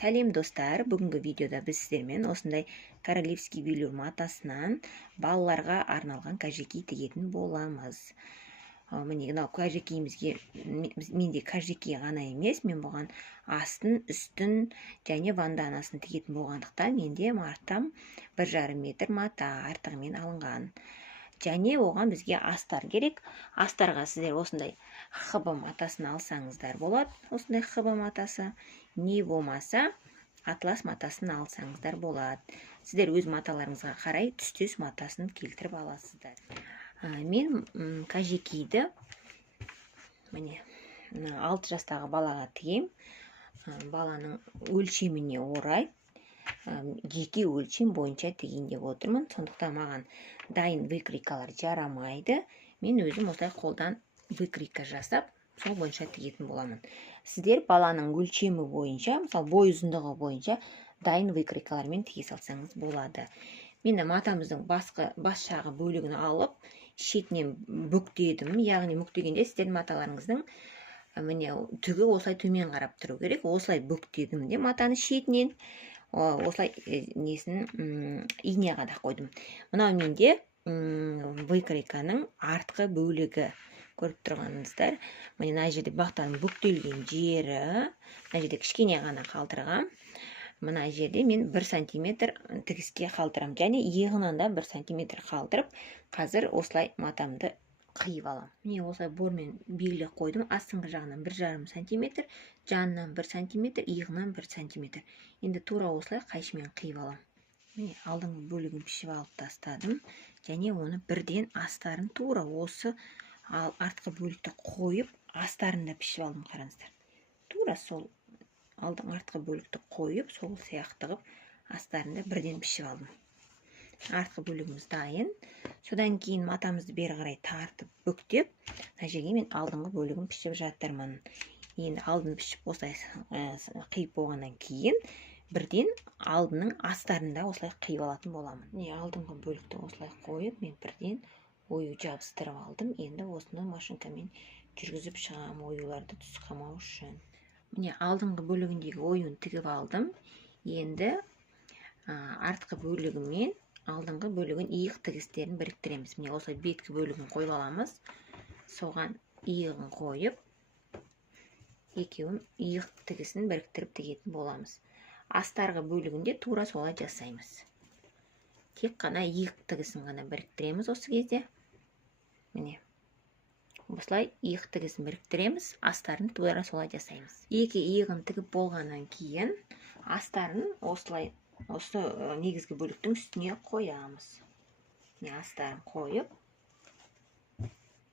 Сәлем достар, бүгінгі видеода біз сіздермен осындай королевский велюр матасынан балаларға арналған кәжекей тігетін боламыз. Міне мынау кәжекейімізге менде кәжекей ғана емес, мен бұған астын, үстін және банданасын тігетін болғандықтан менде мартам 1,5 метр мата артығымен алынған. Және оған бізге астар керек. Астарға сіздер осындай хб матасын алсаңыздар болады. Осындай хб матасы. Не болмаса атлас матасын алсаңыздар болады. Сіздер өз маталарыңызға қарай түстес матасын келтіріп аласыздар. Мен кәжекейді міне 6 жастағы балаға тігем. Баланың өлшеміне орай жеке өлшем бойынша тігейін деп отырмын. Сондықтан маған дайын выкройкалар жарамайды. Мен өзім осылай қолдан выкройка жасап, сол бойынша тігетін боламын. Сіздер баланың өлшемі бойынша, мысалы бой ұзындығы бойынша дайын выкройкалармен тіге салсаңыз болады. Мен матамыздың бас жағы бөлігін алып, шетінен бүктедім. Яғни бүктегенде сіздердің маталарыңыздың міне түгі осылай төмен қарап тұру керек. Осылай бүктедім де матаны шетінен осылай несін инеға да қойдым. Мынау менде выкройканың артқы бөлігі. Көріп тұрғаныңыздар, міне мына жерде бақтаның бүктелген жері, мына жерде кішкене ғана қалдырғам. Мына жерде мен 1 сантиметр тігіске қалдырам, және иығынан да 1 сантиметр қалдырып, қазір осылай матамды қиып алам. Міне осылай бормен белгілеп қойдым. Астыңғы жағынан 1,5 сантиметр, жанынан 1 сантиметр, иығынан 1 сантиметр. Енді тура осылай қайшымен қиып алам. Міне алдыңғы бөлігін пішіп алып тастадым, және оны бірден астарын тура осы артқы бөлікті қойып, астарында пішіп алдым, қараңыздар. Тура сол алдың артқы бөлікті қойып, сол сияқты қылып астарында бірден пішіп алдым. Артқы бөлігіміз дайын. Содан кейін матамызды бері қарай тартып, бүктеп, мына жерге мен алдыңғы бөлігін пішіп жатырмын. Енді алдын пішіп осылай қиып болғаннан кейін бірден алдының астарында осылай қиып алатын боламын. Алдыңғы бөлікті осылай қойып, мен бірден ою жабыстырып алдым. Енді осыны машинкамен жүргізіп шығам, оюларды түсіп қалмау үшін. Міне алдыңғы бөлігіндегі оюын тігіп алдым. Енді артқы бөлігімен алдыңғы бөлігін иық тігістерін біріктіреміз. Міне осылай беткі бөлігін қойып аламыз. Соған иығын қойып, екеуін иық тігісін біріктіріп тігетін боламыз. Астарғы бөлігінде тура солай жасаймыз. Тек қана иық тігісін ғана біріктіреміз осы кезде. Міне осылай иық тігісін біріктіреміз, астарын тура солай жасаймыз. Екі иығын тігіп болғаннан кейін астарын осылай осы негізгі бөліктің үстіне қоямыз. Астарын қойып,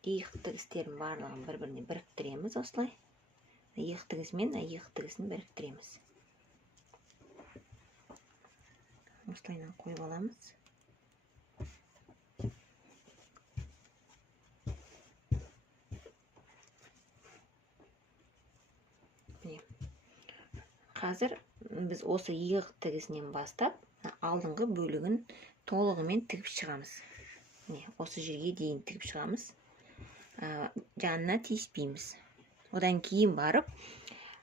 иық тігістерін барлығын бір-біріне біріктіреміз осылай. Иық тігісімен иық тігісін біріктіреміз. Осылайынан қойып аламыз. Қазір біз осы иық тігісінен бастап алдыңғы бөлігін толығымен тігіп шығамыз. Осы жерге дейін тігіп шығамыз. Жанына тиіспейміз. Одан кейін барып,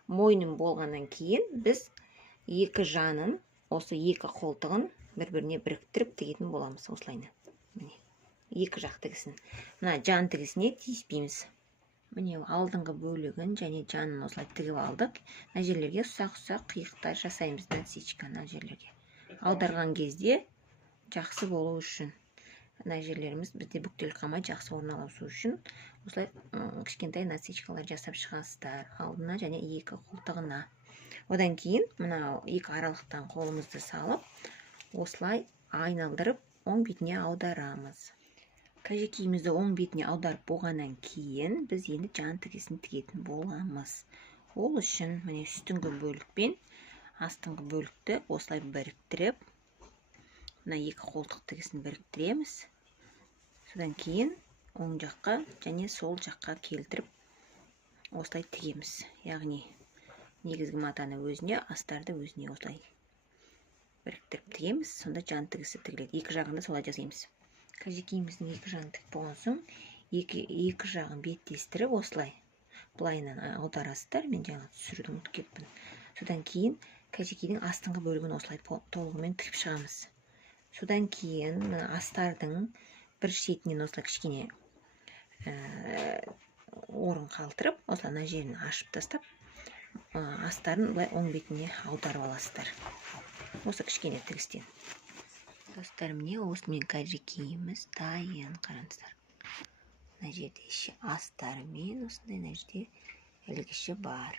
мойным болғаннан кейін біз екі жанын, осы екі қолтығын бір-біріне біріктіріп тігетін боламыз осылайна. Екі жақ тігісін. Мына жан тігісіне тиіспейміз. Міне алдыңғы бөлігін және жанын осылай тігіп алдық. Мына жерлерге ұсақ-ұсақ қиықтар жасаймыз, насечка мына жерлерге. Аударған кезде жақсы болу үшін. Мына жерлеріміз бізде бүктеліп қалмай жақсы орналасу үшін осылай кішкентай насечкалар жасап шығасыздар алдына және екі қолтығына. Одан кейін мына екі аралықтан қолымызды салып, осылай айналдырып оң бетіне аударамыз. Кәжекейімізді оң бетіне аударып болғаннан кейін біз енді жан тігісін тігетін боламыз. Ол үшін міне үстіңгі бөлікпен астыңғы бөлікті осылай біріктіріп, мына екі қолтық тігісін біріктіреміз. Содан кейін оң жаққа және сол жаққа келтіріп осылай тігеміз. Яғни негізгі матаны өзіне, астарды өзіне осылай біріктіріп тігеміз. Сонда жан тігісі тігіледі. Екі жағында солай жасаймыз. Кәжекейіміздің екі жағын тігіп болған соң, екі жағын беттестіріп осылай былайынан аударасыздар. Мен жаңа түсіруді ұмытып кетіппін. Содан кейін кәжекейдің астыңғы бөлігін осылай толығымен тігіп шығамыз. Содан кейін астардың бір шетінен осылай кішкене орын қалдырып, осылай мына жерін ашып тастап, астарын былай оң бетіне аударып аласыздар. Осы кішкене тігістен. Достар, міне осымен кәжекейіміз дайын, қараңыздар. Мына жерде астары мен осындай, мына жерде ілгіші бар.